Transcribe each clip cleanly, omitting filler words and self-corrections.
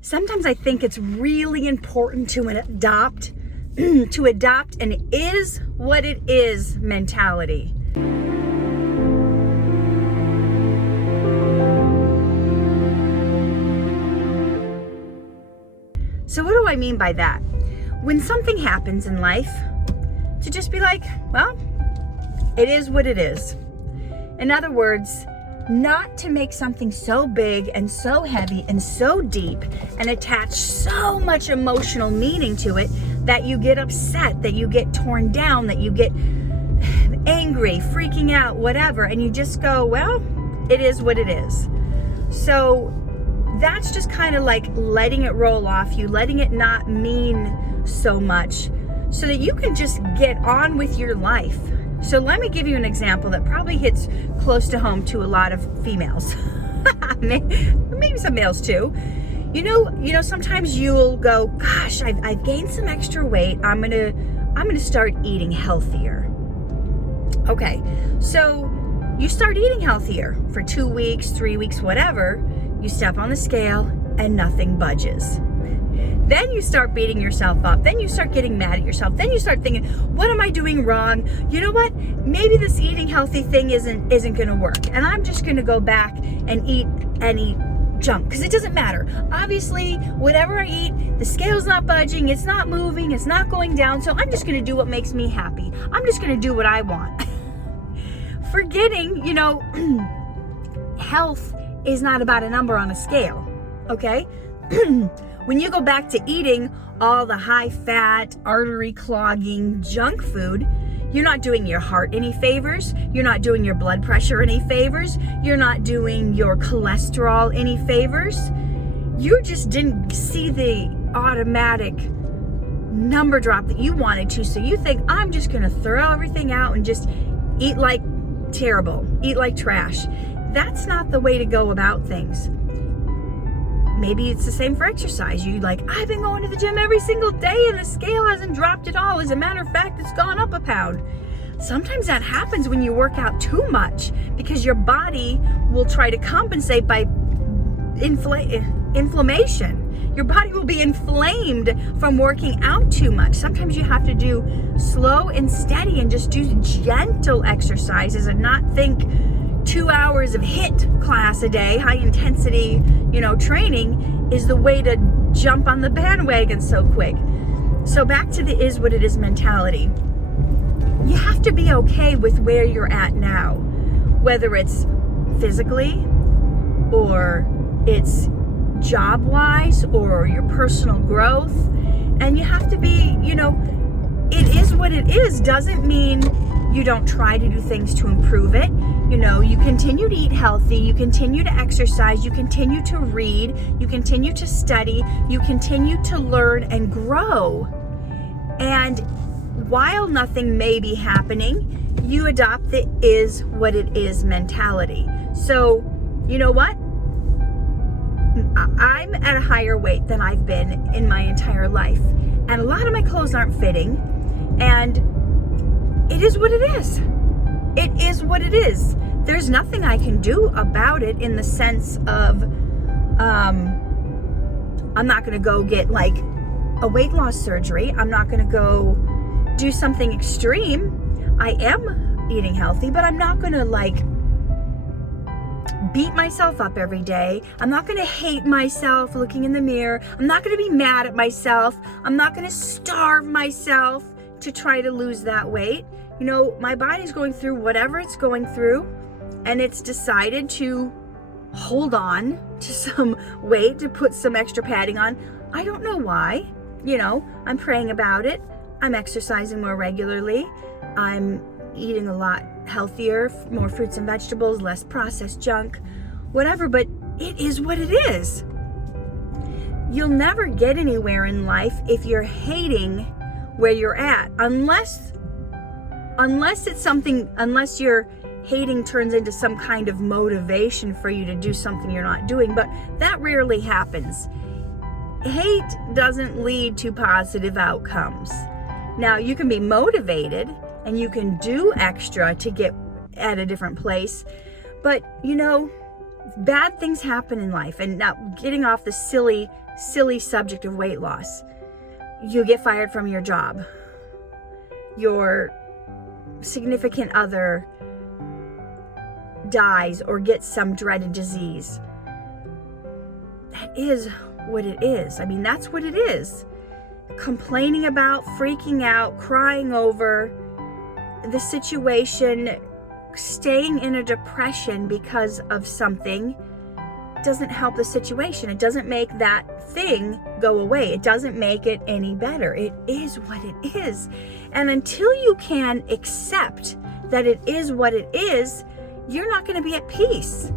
sometimes I think it's really important to adopt an is what it is mentality. So what do I mean by that? When something happens in life, to just be like, well, it is what it is. In other words, not to make something so big and so heavy and so deep and attach so much emotional meaning to it that you get upset, that you get torn down, that you get angry, freaking out, whatever, and you just go, well, it is what it is. So that's just kind of like letting it roll off you, letting it not mean so much so that you can just get on with your life. So let me give you an example that probably hits close to home to a lot of females. Maybe some males too. You know, sometimes you'll go, gosh, I've gained some extra weight. I'm gonna start eating healthier. Okay, so you start eating healthier for 2 weeks, 3 weeks, whatever. You step on the scale and nothing budges. Then you start beating yourself up. Then you start getting mad at yourself. Then you start thinking, what am I doing wrong? You know what? Maybe this eating healthy thing isn't going to work. And I'm just going to go back and eat any junk because it doesn't matter. Obviously, whatever I eat, the scale's not budging. It's not moving. It's not going down. So I'm just going to do what makes me happy. I'm just going to do what I want. Forgetting, health is not about a number on a scale. Okay? When you go back to eating all the high-fat, artery-clogging junk food, you're not doing your heart any favors. You're not doing your blood pressure any favors. You're not doing your cholesterol any favors. You just didn't see the automatic number drop that you wanted to, so you think, I'm just going to throw everything out and just eat like terrible, eat like trash. That's not the way to go about things. Maybe it's the same for exercise. I've been going to the gym every single day and the scale hasn't dropped at all. As a matter of fact, it's gone up a pound. Sometimes that happens when you work out too much because your body will try to compensate by inflammation. Your body will be inflamed from working out too much. Sometimes you have to do slow and steady and just do gentle exercises and not think 2 hours of HIIT class a day, high intensity, training is the way to jump on the bandwagon so quick. So back to the is what it is mentality. You have to be okay with where you're at now, whether it's physically or it's job-wise or your personal growth. And you have to be, it is what it is doesn't mean you don't try to do things to improve it. You continue to eat healthy, you continue to exercise, you continue to read, you continue to study, you continue to learn and grow. And while nothing may be happening, you adopt the is what it is mentality. So, you know what? I'm at a higher weight than I've been in my entire life. And a lot of my clothes aren't fitting. And it is what it is. It is what it is. There's nothing I can do about it in the sense of I'm not going to go get like a weight loss surgery. I'm not going to go do something extreme. I am eating healthy, but I'm not going to like beat myself up every day. I'm not going to hate myself looking in the mirror. I'm not going to be mad at myself. I'm not going to starve myself to try to lose that weight. My body's going through whatever it's going through, and it's decided to hold on to some weight, to put some extra padding on. I don't know why. I'm praying about it. I'm exercising more regularly. I'm eating a lot healthier, more fruits and vegetables, less processed junk, whatever, but it is what it is. You'll never get anywhere in life if you're hating where you're at, unless your hating turns into some kind of motivation for you to do something you're not doing, but that rarely happens. Hate doesn't lead to positive outcomes. Now, you can be motivated and you can do extra to get at a different place, but bad things happen in life. And now, getting off the silly silly subject of weight loss. You get fired from your job. Your significant other dies or gets some dreaded disease. That is what it is. I mean, that's what it is. Complaining about, freaking out, crying over the situation, staying in a depression because of something doesn't help the situation. It doesn't make that thing go away. It doesn't make it any better. It is what it is. And until you can accept that it is what it is, you're not going to be at peace.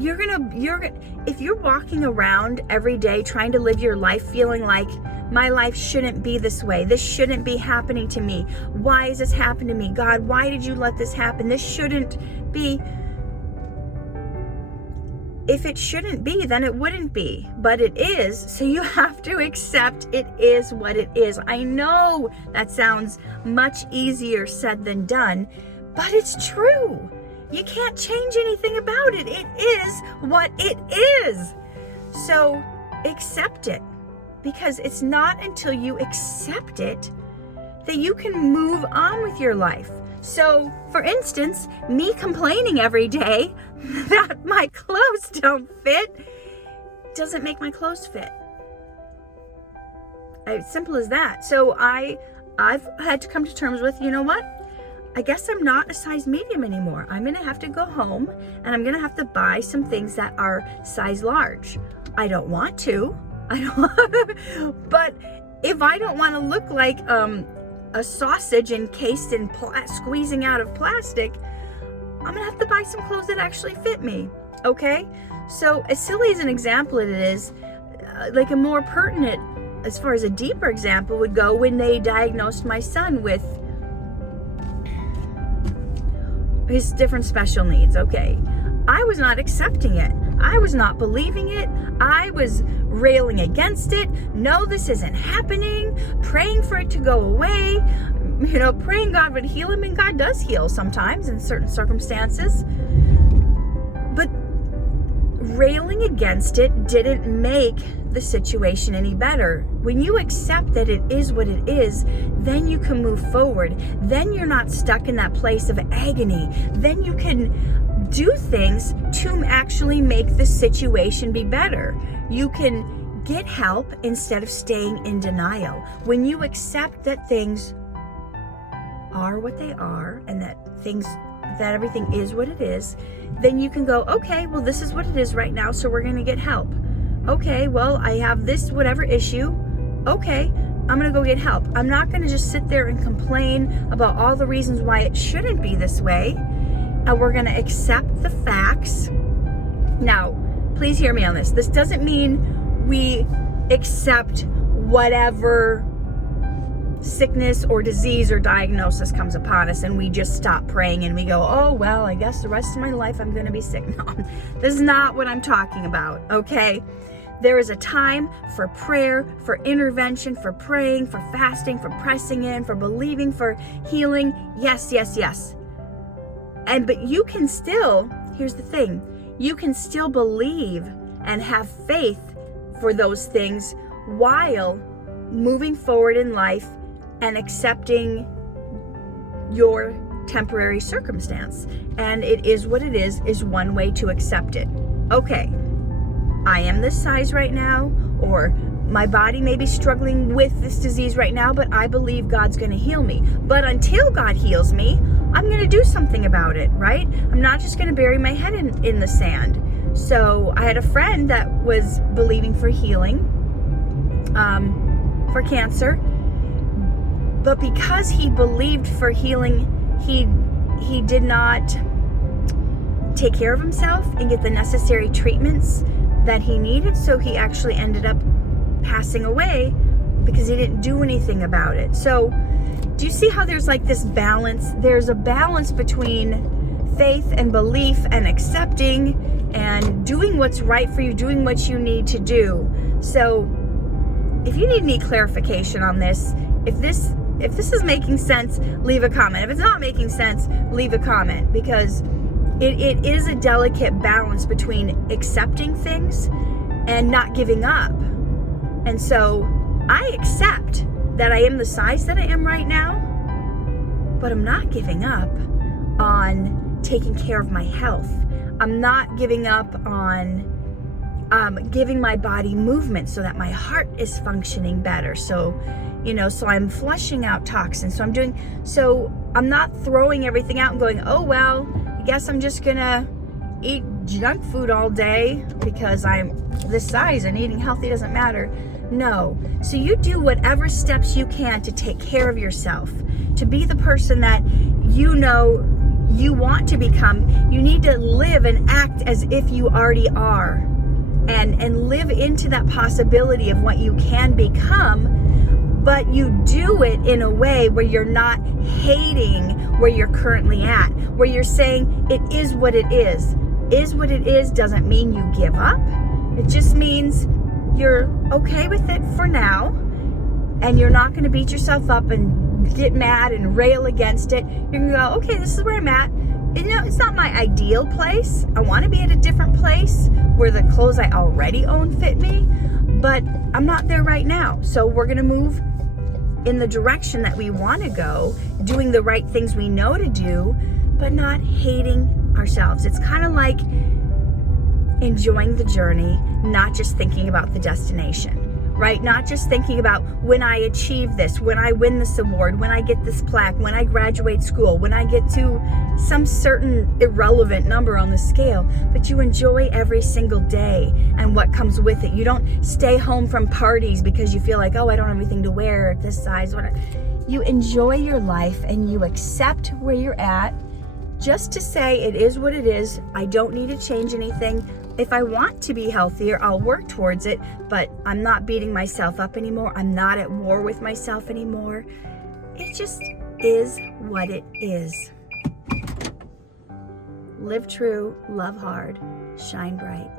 If you're walking around every day trying to live your life feeling like my life shouldn't be this way, this shouldn't be happening to me, why is this happening to me? God, why did you let this happen? This shouldn't be. If it shouldn't be, then it wouldn't be, but it is. So you have to accept it is what it is. I know that sounds much easier said than done, but it's true. You can't change anything about it. It is what it is. So accept it, because it's not until you accept it that you can move on with your life. So, for instance, me complaining every day that my clothes don't fit doesn't make my clothes fit. As simple as that. So I've had to come to terms with, you know what? I guess I'm not a size medium anymore. I'm going to have to go home and I'm going to have to buy some things that are size large. I don't want to. But if I don't want to look like a sausage encased in squeezing out of plastic, I'm going to have to buy some clothes that actually fit me. Okay? So as silly as an example it is, like a more pertinent, as far as a deeper example would go, when they diagnosed my son with his different special needs. Okay, I was not accepting it. I was not believing it. I was railing against it. No, this isn't happening. Praying for it to go away. Praying God would heal him, and God does heal sometimes in certain circumstances. But railing against it didn't make the situation any better. When you accept that it is what it is, then you can move forward. Then you're not stuck in that place of agony. Then you can do things to actually make the situation be better. You can get help instead of staying in denial. When you accept that things are what they are and that everything is what it is, then you can go, okay, well, this is what it is right now, so we're going to get help. Okay, well, I have this whatever issue. Okay, I'm going to go get help. I'm not going to just sit there and complain about all the reasons why it shouldn't be this way. And we're going to accept the facts. Now, please hear me on this. This doesn't mean we accept whatever sickness or disease or diagnosis comes upon us and we just stop praying and we go, oh, well, I guess the rest of my life I'm going to be sick. No, this is not what I'm talking about, okay? There is a time for prayer, for intervention, for praying, for fasting, for pressing in, for believing, for healing. Yes, yes, yes. But you can still, here's the thing, you can still believe and have faith for those things while moving forward in life and accepting your temporary circumstance. And it is what it is one way to accept it. Okay, I am this size right now, or my body may be struggling with this disease right now, but I believe God's going to heal me. But until God heals me, I'm going to do something about it, right? I'm not just going to bury my head in the sand. So I had a friend that was believing for healing, for cancer, but because he believed for healing, he did not take care of himself and get the necessary treatments that he needed. So he actually ended up passing away because he didn't do anything about it. So do you see how there's like this balance? There's a balance between faith and belief and accepting and doing what's right for you, doing what you need to do. So if you need any clarification on this, if this is making sense, leave a comment. If it's not making sense, leave a comment, because it is a delicate balance between accepting things and not giving up. And so I accept that I am the size that I am right now, but I'm not giving up on taking care of my health. I'm not giving up on giving my body movement so that my heart is functioning better. So, so I'm flushing out toxins. So I'm not throwing everything out and going, oh, well, I guess I'm just gonna eat junk food all day because I'm this size and eating healthy doesn't matter. No. So you do whatever steps you can to take care of yourself, to be the person that you want to become. You need to live and act as if you already are, and live into that possibility of what you can become, but you do it in a way where you're not hating where you're currently at, where you're saying it is what it is. Is what it is doesn't mean you give up. It just means you're okay with it for now, and you're not going to beat yourself up and get mad and rail against it. You're going to go, okay, this is where I'm at. And, it's not my ideal place. I want to be at a different place where the clothes I already own fit me, but I'm not there right now. So we're going to move in the direction that we want to go, doing the right things we know to do, but not hating ourselves. It's kind of like enjoying the journey, not just thinking about the destination, right? Not just thinking about when I achieve this, when I win this award, when I get this plaque, when I graduate school, when I get to some certain irrelevant number on the scale, but you enjoy every single day and what comes with it. You don't stay home from parties because you feel like, oh, I don't have anything to wear at this size. You enjoy your life and you accept where you're at, just to say it is what it is. I don't need to change anything. If I want to be healthier, I'll work towards it, but I'm not beating myself up anymore. I'm not at war with myself anymore. It just is what it is. Live true, love hard, shine bright.